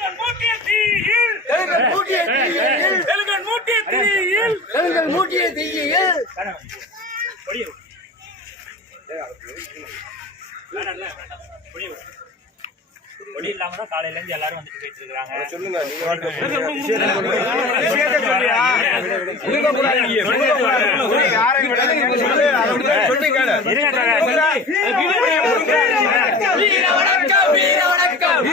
தெலுங்கன் மூட்டிய தீயில். தெலுங்கன் மூட்டிய தீயில். தெலுங்கன் மூட்டிய தீயில். தெலுங்கன் மூட்டிய தீயில். கொடி இல்லாம தான் காலையில இருந்து எல்லாரும் வந்துட்டு போயிட்டு இருக்காங்க சொல்லுங்க நீங்க வீர வணக்கம் வீர வணக்கம்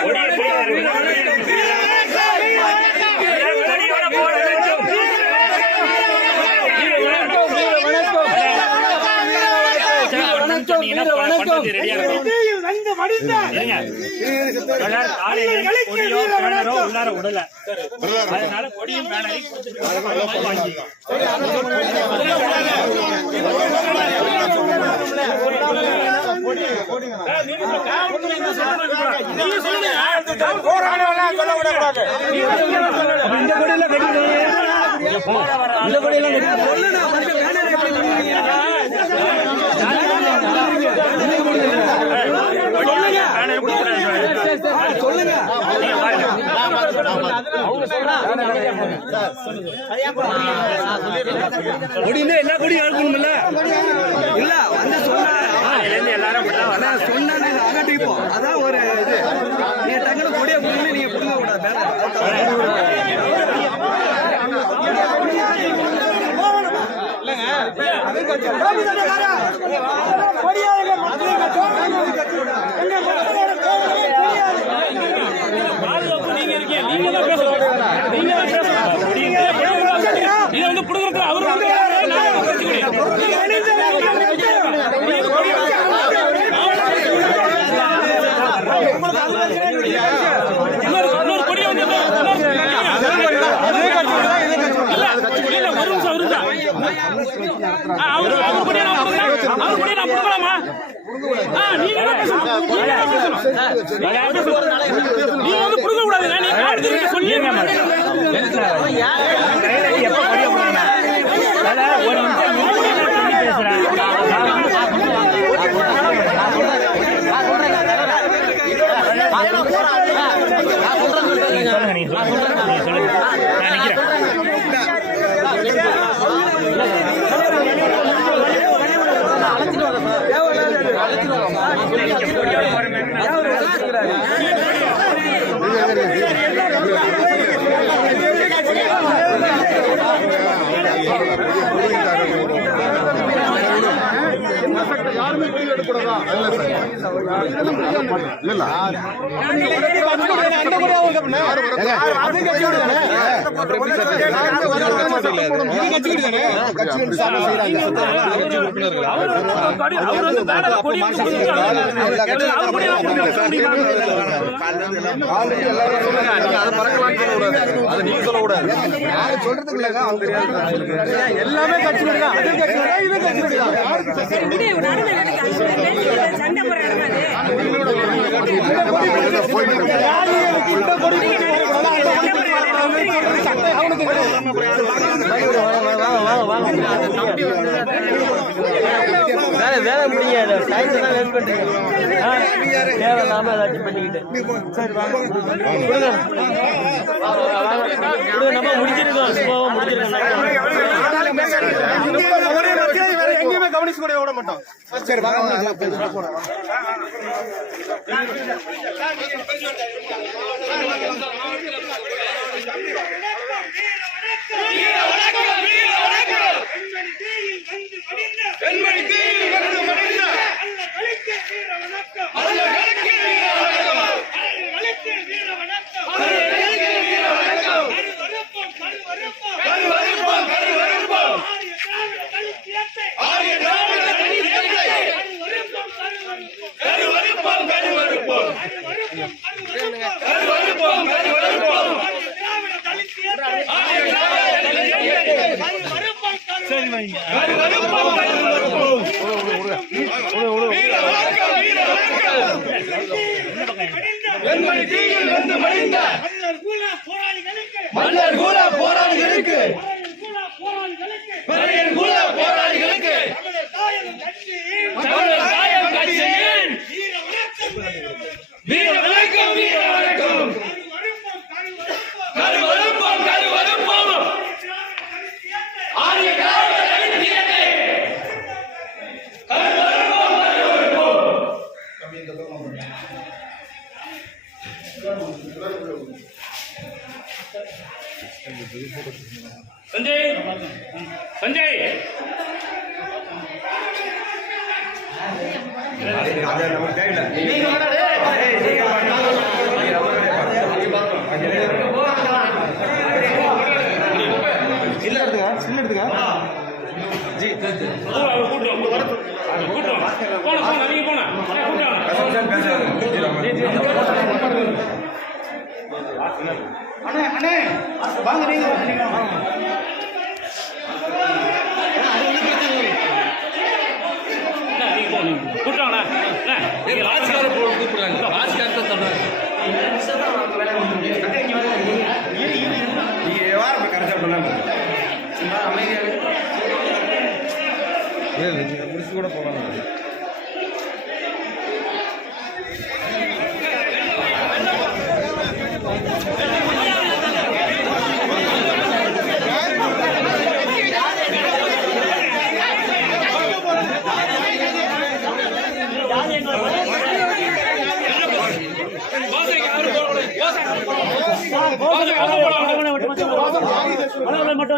உள்ளார விடல அதனால கொடியும் பேனரையும் கொடுத்துட்டு வாங்கி. கொடினா எல்லா கொடியும் இருக்கணும்ல இல்ல வந்து சொன்னா நான் சொன்னா நாங்க அகட்டிப்போம் அதான் ஒரு இது நீங்க டக்குனு கொடியை புடுங்க நீங்க புடுங்க கூடாது பேனர் இதை வந்து புடுங்கிறது அவரு வந்து இன்னொரு இன்னொரு கொடியை வந்து இல்ல ஒரு நிமிஷம் ஒரு நிமிஷம் ஆ, அவரு அவர் கொடியை நான் புடுங்கலாம் அவர் கொடியை நான் புடுங்கலாமா ஆ, நீங்க தான் பேசணும். நீங்க தான் பேசணும். நீங்க வந்து புடுங்க கூடாதுங்க நீங்க காடுறதுக்கு சொல்லிடுங்க யாருமே வெளியில எடுக்கூடாதா இல்ல அவர் வந்து பேனர்ல கொடி வந்து புடுங்கிட்டாரு. அவர் கொடியை நான் புடுங்க சொல்றதுக்கு இல்லங்க அவங்க தெரியாது எல்லாமே கட்சி அது கட்சி இது கட்சி சண்டை போடுற இடமா வேலை வேலை முடியாது டைம் எல்லாம் வேஸ்ட் பண்றீங்க தேவையில்லாம ஏதாச்சும் பண்ணிக்கிட்டு சரி வாங்க கொடுங்க நம்ம முடிச்சிருக்கோம் சும்மாவா முடிச்சிருக்கோம் வேற எங்கேயுமே கவனிச்சு கூட விட மாட்டோம் சரி வாங்க பெண்மணி தீயில் வந்து முடிந்த பெண்மணி தீயில் மன்னர் கூட போராளிகளுக்கு மன்னர் கூலா போராளிகளுக்கு மன்னர் கூலா போராளிகளுக்கு தமிழர் தாயகம் கட்சியின் தமிழர் தாயகம் கட்சியின் வீர வணக்கம் வீர வணக்கம் வீர வணக்கம் சஞ்சய்! சஞ்சய்! இல்ல வாங்க நீங்க கூப்பிட்டாங்களா நீங்க ராஜ்கார கூப்பிடுறாங்க ராஜ்காரத்தை சொல்றாங்க அமைதியாக முடிச்சு கூட போகலாம்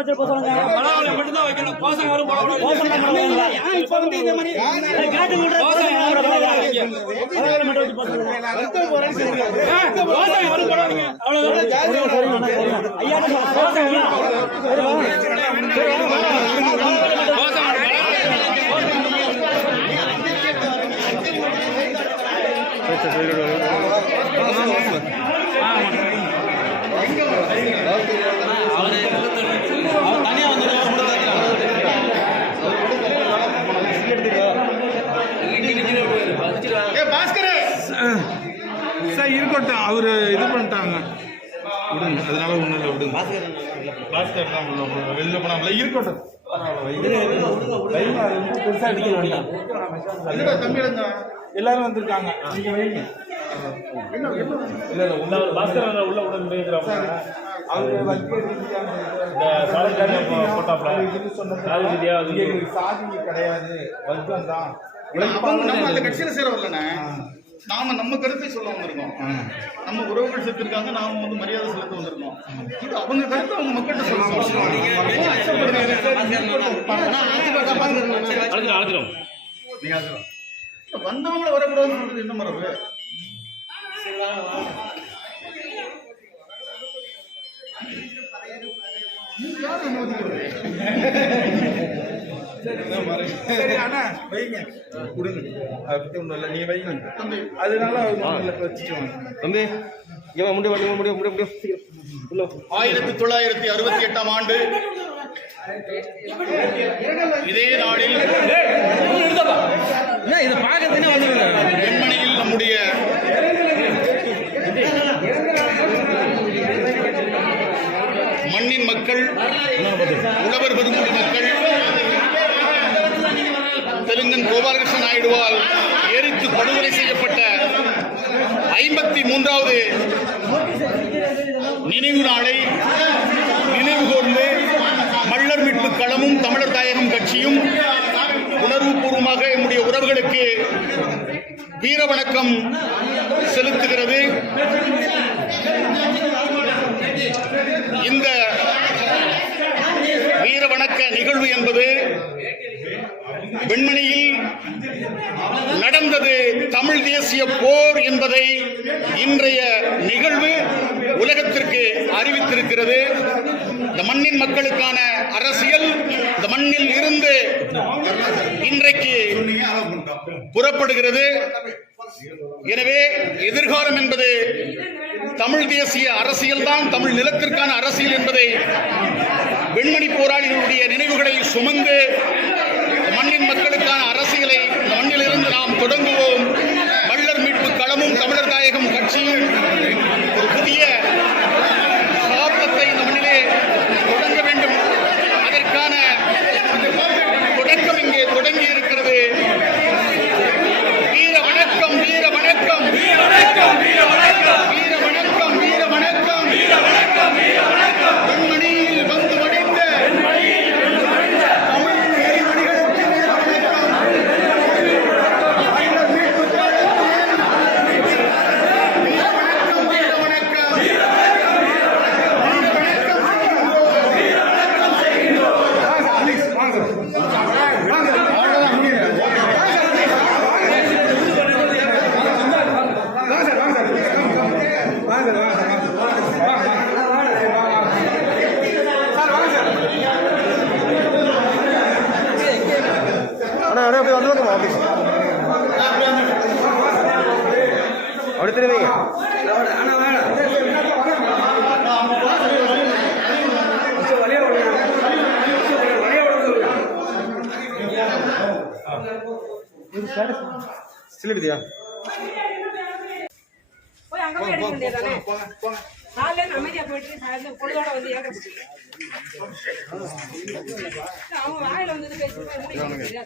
வச்சிருப்ப சொல்லுங்க. பலாவில மட்டும் தான் வைக்கணும். கோசம் வரும் இப்போ வந்து இந்த மாதிரி கேட்டு விடுற பலாவில மட்டும் வச்சு கோசம் வரும். போடாதீங்க அவ்வளவுதான். ஐயா கோசம் Gracias, சார் இருக்கட்டும். அவரு இது பண்ணிட்டாங்க. விடுங்க அதனால ஒண்ணும் இல்லை விடுங்க பாஸ்கர் தான். வெளில போனாங்களா இருக்கட்டும். என்னடா தம்பி எடுங்க எல்லாரும் வந்திருக்காங்க. நீங்க வைங்க இல்ல இல்ல உள்ள பாஸ்கர் உள்ள போட்டாப்ல சாதி ரீதியா சாதி கிடையாது வர்க்கம் தான் அவங்க நம்ம அந்த கட்சியில சேர வரலண்ணே நாம நம்ம கருத்தை சொல்ல வந்திருக்கோம் நம்ம உறவுகள் செத்துருக்காங்க நாம வந்து மரியாதை செலுத்த வந்திருக்கோம் இது அவங்க கருத்தை அவங்க மக்கள்கிட்ட சொல்லணும் வந்தவங்கள வரக்கூடாதுன்னு சொல்றது என்ன மரபு ஆயிரத்தி தொள்ளாயிரத்தி அறுபத்தி எட்டாம் ஆண்டு இதே நாளில் இதை பார்க்கறதுனே வந்து வெண்மணியில் நம்முடைய மண்ணின் மக்கள் உழவர் பெருங்குடி மக்கள். தெலுங்கன் கோபாலகிருஷ்ண நாயுடுவால் எரித்து படுகொலை செய்யப்பட்ட ஐம்பத்தி மூன்றாவது நினைவு நாளை நினைவு கூர்ந்து மல்லர் மீட்பு களமும் தமிழர் தாயகம் கட்சியும் உணர்வுபூர்வமாக என்னுடைய உறவுகளுக்கு வீர வணக்கம் செலுத்துகிறது இந்த வீர வணக்க நிகழ்வு என்பது வெண்மணியில் நடந்தது தமிழ் தேசிய போர் என்பதை இன்றைய நிகழ்வு உலகத்திற்கு அறிவித்திருக்கிறது. இந்த மண்ணின் மக்களுக்கான அரசியல் இந்த மண்ணில் இருந்து இன்றைக்கு புறப்படுகிறது. எனவே எதிர்காலம் என்பது தமிழ் தேசிய அரசியல் தான் தமிழ் நிலத்திற்கான அரசியல் என்பதை வெண்மணி போராளிகளுடைய நினைவுகளை சுமந்து மண்ணின் மக்களுக்கான அரசியலை மண்ணிலிருந்து நாம் தொடங்குவோம். வள்ளர் மீட்பு களமும் தமிழர் தாயகம் கட்சியும் போய் அங்க போய் எடுக்க வேண்டியதானே காலையில இருந்து அமைதியா போயிட்டு சாயந்தரம் பொழுதோட வந்து ஏற்ற அவன் வாயில வந்து பேசி